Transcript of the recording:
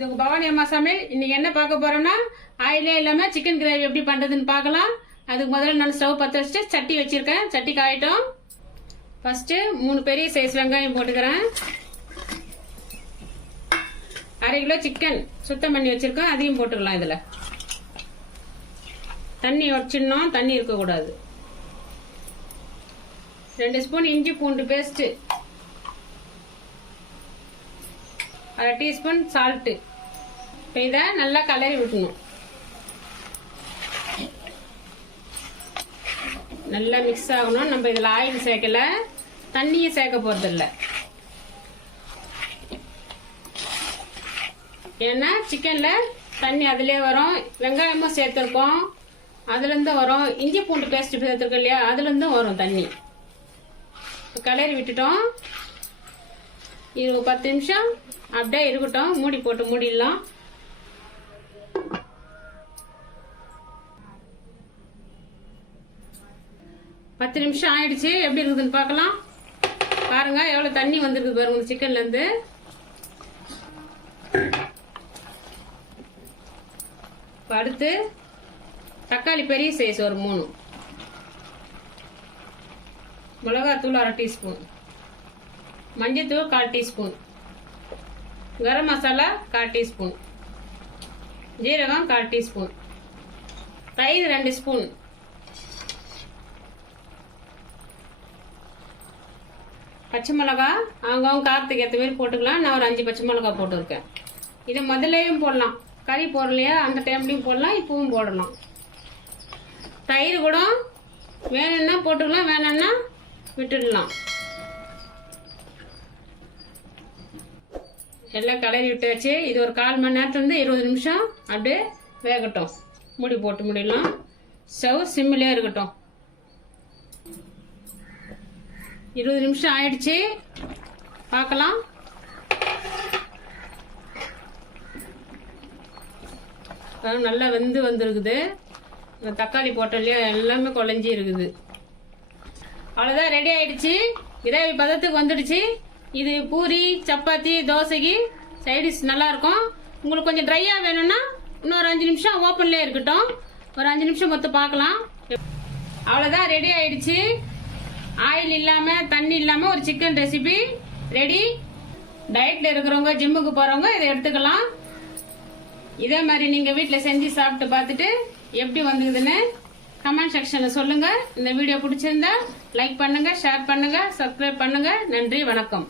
இது பவானி அம்மா சமையல். இன்னைக்கு என்ன பார்க்க போறோம்னா ஆயிலே இல்லாம சிக்கன் கிரேவி எப்படி பண்றதுன்னு பார்க்கலாம். அதுக்கு முதல்ல நான் ஸ்டவ் பற்ற வச்சுட்டு சட்டி வச்சிருக்கேன். சட்டி காயட்டும். ஃபர்ஸ்ட் 3 பெரிய சைஸ் வெங்காயம் போட்டுக்கிறேன். 1/2 கிலோ சிக்கன் சுத்தம் பண்ணி வச்சிருக்கேன், அதையும் போட்டுக்கலாம். இதுல தண்ணி வச்சிடணும், தண்ணி இருக்கக்கூடாது. 2 ஸ்பூன் இஞ்சி பூண்டு பேஸ்ட், 1/2 டீஸ்பூன் சால்ட். இதை நல்லா கலரி விட்டணும். நல்லா மிக்ஸ் ஆகணும். நம்ம இதுல ஆயில் சேர்க்கல, தண்ணியும் சேர்க்க போறது இல்லை. ஏன்னா சிக்கன்ல தண்ணி அதுலயே வரும், வெங்காயமும் சேர்த்திருக்கோம், அதுல இருந்து வரும். இஞ்சி பூண்டு பேஸ்ட் சேர்த்திருக்கோம் இல்லையா, அதுல இருந்தும் வரும் தண்ணி. கலரி விட்டுட்டோம். இது 10 நிமிஷம் அப்படியே இருக்கட்டும். மூடி போட்டு மூடிடலாம். பத்து நிமிஷம் ஆயிடுச்சு. எப்படி இருக்குதுன்னு பார்க்கலாம். பாருங்க எவ்வளவு தண்ணி வந்திருக்கு பாருங்க சிக்கன்ல இருந்து. அடுத்து தக்காளி பெரிய சைஸ் ஒரு 3, மிளகாத்தூள் 1/2 டீஸ்பூன், மஞ்சத்தூள் 1/4 டீஸ்பூன், கரம் மசாலா 1/4 டீஸ்பூன், ஜீரகம் 1/4 டீஸ்பூன், தயிர் 2 ஸ்பூன், பச்சை மிளகா அவங்க காரத்துக்கு ஏற்ற மாதிரி போட்டுக்கலாம். நான் ஒரு 5 பச்சை மிளகா போட்டுருக்கேன். இதை முதல்லையும் போடலாம், கறி போடலையா அந்த டைம்லையும் போடலாம், இப்பவும் போடலாம். தயிர் கூட வேணும்னா போட்டுக்கலாம், வேணும்னா விட்டுடலாம். எல்லாம் கலரி விட்டாச்சு. இது ஒரு 1/4 மணி நேரத்துலேருந்து 20 நிமிஷம் அப்படியே வேகட்டும். மூடி போட்டு முடிடலாம். ஸ்டவ் சிம்மிலே இருக்கட்டும். 20 நிமிஷம் ஆயிடுச்சு. பார்க்கலாம். நல்லா வெந்து வந்துருக்குது. தக்காளி போட்டோம்லையா எல்லாமே குழஞ்சி இருக்குது. அவ்வளோதான், ரெடி ஆயிடுச்சு. கிரேவி பதத்துக்கு வந்துடுச்சு. இது பூரி, சப்பாத்தி, தோசைக்கு சைடிஷ் நல்லா இருக்கும். உங்களுக்கு கொஞ்சம் ட்ரையா வேணும்னா இன்னொரு 5 நிமிஷம் ஓப்பன்லேயே இருக்கட்டும். ஒரு 5 நிமிஷம் மொத்தம் பார்க்கலாம். அவ்வளோதான், ரெடி ஆயிடுச்சு. ஆயில் இல்லாம தண்ணி இல்லாம ஒரு சிக்கன் ரெசிபி ரெடி. டயட்ல இருக்கிறவங்க, ஜிம்முக்கு போறவங்க இதை எடுத்துக்கலாம். இதே மாதிரி நீங்க வீட்டுல செஞ்சு சாப்பிட்டு பார்த்துட்டு எப்படி வந்ததுன்னு கமெண்ட் செக்ஷன்ல சொல்லுங்க. இந்த வீடியோ பிடிச்சிருந்தா லைக் பண்ணுங்க, ஷேர் பண்ணுங்க, சப்ஸ்கிரைப் பண்ணுங்க. நன்றி, வணக்கம்.